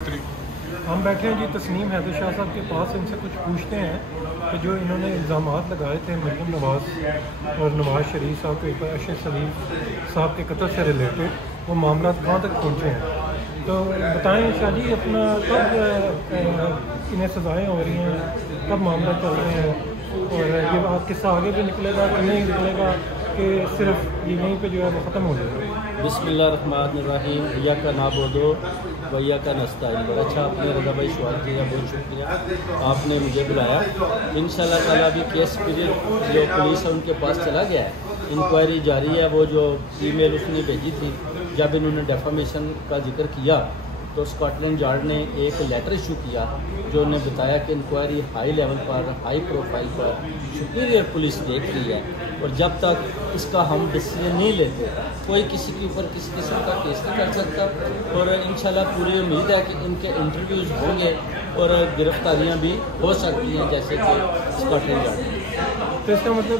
हम बैठे हैं जी तस्नीम हैदर शाह साहब के पास। इनसे कुछ पूछते हैं कि जो इन्होंने इल्ज़ाम लगाए थे मरियम नवाज़ और नवाज़ शरीफ साहब के ऊपर अरशद सलीम साहब के कत्ल से रिलेटेड वो मामला कहाँ तक पहुँचे हैं। तो बताएं शाह जी, अपना कब इन्हें सज़ाएँ हो रही हैं, कब मामला चल रहे हैं और ये बात किस्सा आगे भी निकलेगा कि नहीं निकलेगा कि सिर्फ ये यहीं पे जो है वो ख़त्म हो जाएगा। बिस्मिल्लाहिर्रहमानिर्रहीम। भैया का नाबोदो भैया का नस्ताइन। बड़ा अच्छा आपने रज़ा भाई सवाल किया, बहुत शुक्रिया आपने मुझे बुलाया। इंशाल्लाह ताला अभी केस पीरियड जो पुलिस है उनके पास चला गया है, इंक्वायरी जारी है। वो जो ईमेल उसने भेजी थी जब इन्होंने डेफामेशन का जिक्र किया तो स्कॉटलैंड यार्ड ने एक लेटर इशू किया जो उन्हें बताया कि इंक्वायरी हाई लेवल पर, हाई प्रोफाइल पर सुपीरियर पुलिस देख रही है और जब तक इसका हम डिसीजन नहीं लेते कोई किसी के ऊपर किसी किस्म का केस नहीं कर सकता। और इंशाल्लाह पूरी उम्मीद है कि इनके इंटरव्यूज़ होंगे और गिरफ्तारियां भी हो सकती हैं जैसे कि स्कॉटलैंड यार्ड। तो इसका मतलब